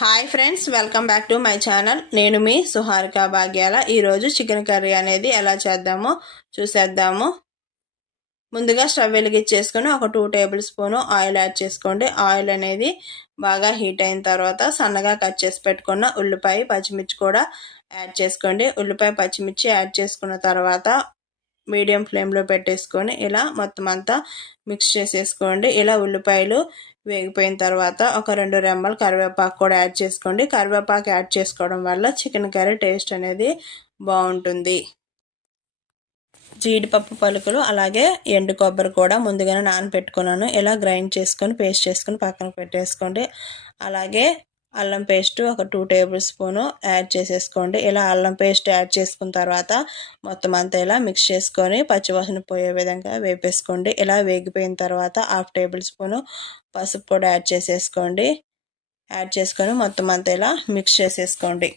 Hi friends welcome back to my channel నేను మీ సుహారిక భాగ్యాల. ఈరోజు చికెన్ కర్రీ అనేది ఎలా చేద్దామో చూసేద్దాము. ముందుగా స్టవ్ వెలిగించేసుకొని ఒక two tablespoon oil add చేసుకోండి. ఆయిల్ అనేది బాగా హీట్ అయిన తర్వాత సన్నగా కట్ చేసి పెట్టుకున్న ఉల్లిపాయ పచ్చిమిర్చి కూడా యాడ్ చేసుకోండి. ఉల్లిపాయ పచ్చిమిర్చి యాడ్ చేసుకున్న తర్వాత మీడియం ఫ్లేమ్లో పెట్టేసుకొని ఇలా మొత్తం అంతా మిక్స్ చేసేసుకోండి. ఇలా ఉల్లిపాయలు వేగిపోయిన తర్వాత ఒక రెండు రెమ్మలు కరివేపాకు కూడా యాడ్ చేసుకోండి. కరివేపాకు యాడ్ చేసుకోవడం వల్ల చికెన్ కర్రీ టేస్ట్ అనేది బాగుంటుంది. జీడిపప్పు పలుకులు అలాగే ఎండు కొబ్బరి కూడా ముందుగానే నానబెట్టుకున్నాను. ఇలా గ్రైండ్ చేసుకొని పేస్ట్ చేసుకొని పక్కన పెట్టేసుకోండి. అలాగే అల్లం పేస్ట్ ఒక టూ టేబుల్ స్పూను యాడ్ చేసేసుకోండి. ఇలా అల్లం పేస్ట్ యాడ్ చేసుకున్న తర్వాత మొత్తం అంతా ఇలా మిక్స్ చేసుకొని పచ్చివాసన పోయే విధంగా వేపేసుకోండి. ఇలా వేగిపోయిన తర్వాత హాఫ్ టేబుల్ స్పూను పసుపు పొడి యాడ్ చేసేసుకోండి. యాడ్ చేసుకొని మొత్తం అంతా ఇలా మిక్స్ చేసేసుకోండి.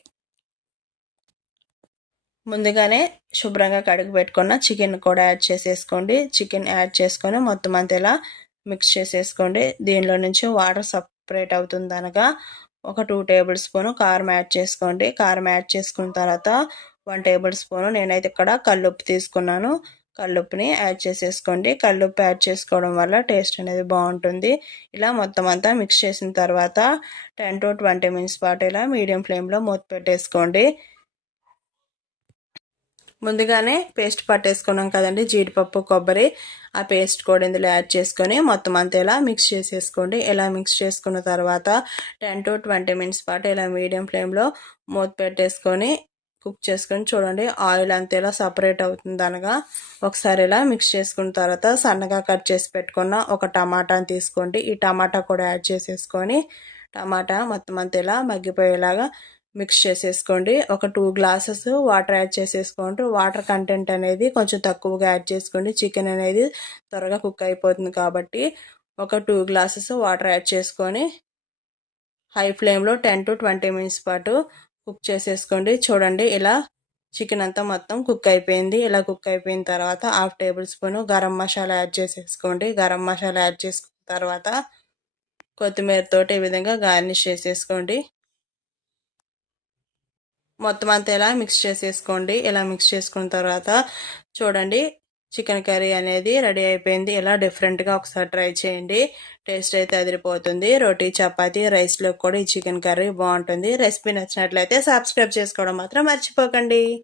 ముందుగానే శుభ్రంగా కడుగు పెట్టుకున్న చికెన్ కూడా యాడ్ చేసేసుకోండి. చికెన్ యాడ్ చేసుకొని మొత్తం అంతా ఇలా మిక్స్ చేసేసుకోండి. దీనిలో నుంచి వాటర్ సపరేట్ అవుతుంది అనగా ఒక టూ టేబుల్ స్పూన్ కారం యాడ్ చేసుకోండి. కారం యాడ్ చేసుకున్న తర్వాత వన్ టేబుల్ స్పూన్ నేనైతే ఇక్కడ కల్లుప్పు తీసుకున్నాను. కల్లుప్పుని యాడ్ చేసేసుకోండి. కల్లుప్పు యాడ్ చేసుకోవడం వల్ల టేస్ట్ అనేది బాగుంటుంది. ఇలా మొత్తం అంతా మిక్స్ చేసిన తర్వాత టెన్ టు ట్వంటీ మినిట్స్ పాటు ఇలా మీడియం ఫ్లేమ్లో మూత పెట్టేసుకోండి. ముందుగానే పేస్ట్ పట్టేసుకున్నాం కదండి జీడిపప్పు కొబ్బరి. ఆ పేస్ట్ కూడా ఇందులో యాడ్ చేసుకొని మొత్తం అంతా ఇలా మిక్స్ చేసేసుకోండి. ఇలా మిక్స్ చేసుకున్న తర్వాత టెన్ టు ట్వంటీ మినిట్స్ పాటు ఇలా మీడియం ఫ్లేమ్లో మూత పెట్టేసుకొని కుక్ చేసుకొని చూడండి ఆయిల్ అంతా ఇలా సపరేట్ అవుతుంది అనగా. ఒకసారి ఇలా మిక్స్ చేసుకున్న తర్వాత సన్నగా కట్ చేసి పెట్టుకున్న ఒక టమాటాని తీసుకోండి. ఈ టమాటా కూడా యాడ్ చేసేసుకొని టమాటా మొత్తం అంతా ఇలా మగ్గిపోయేలాగా మిక్స్ చేసేసుకోండి. ఒక టూ గ్లాసెస్ వాటర్ యాడ్ చేసేసుకోండి. వాటర్ కంటెంట్ అనేది కొంచెం తక్కువగా యాడ్ చేసుకోండి. చికెన్ అనేది త్వరగా కుక్ అయిపోతుంది కాబట్టి ఒక టూ గ్లాసెస్ వాటర్ యాడ్ చేసుకొని హై ఫ్లేమ్లో టెన్ టు ట్వంటీ మినిట్స్ పాటు కుక్ చేసేసుకోండి. చూడండి ఇలా చికెన్ అంతా మొత్తం కుక్ అయిపోయింది. ఇలా కుక్ అయిపోయిన తర్వాత half tablespoon garam masala add చేసేసుకోండి. గరం మసాలా యాడ్ చేసుకున్న తర్వాత కొత్తిమీరతోటి ఈ విధంగా గార్నిష్ చేసేసుకోండి. మొత్తం అంతా ఇలా మిక్స్ చేసేసుకోండి. ఇలా మిక్స్ చేసుకున్న తర్వాత చూడండి చికెన్ కర్రీ అనేది రెడీ అయిపోయింది. ఇలా డిఫరెంట్గా ఒకసారి ట్రై చేయండి. టేస్ట్ అయితే అదిరిపోతుంది. రోటీ చపాతీ రైస్లో కూడా ఈ చికెన్ కర్రీ బాగుంటుంది. రెసిపీ నచ్చినట్లయితే సబ్స్క్రైబ్ చేసుకోవడం మాత్రం మర్చిపోకండి.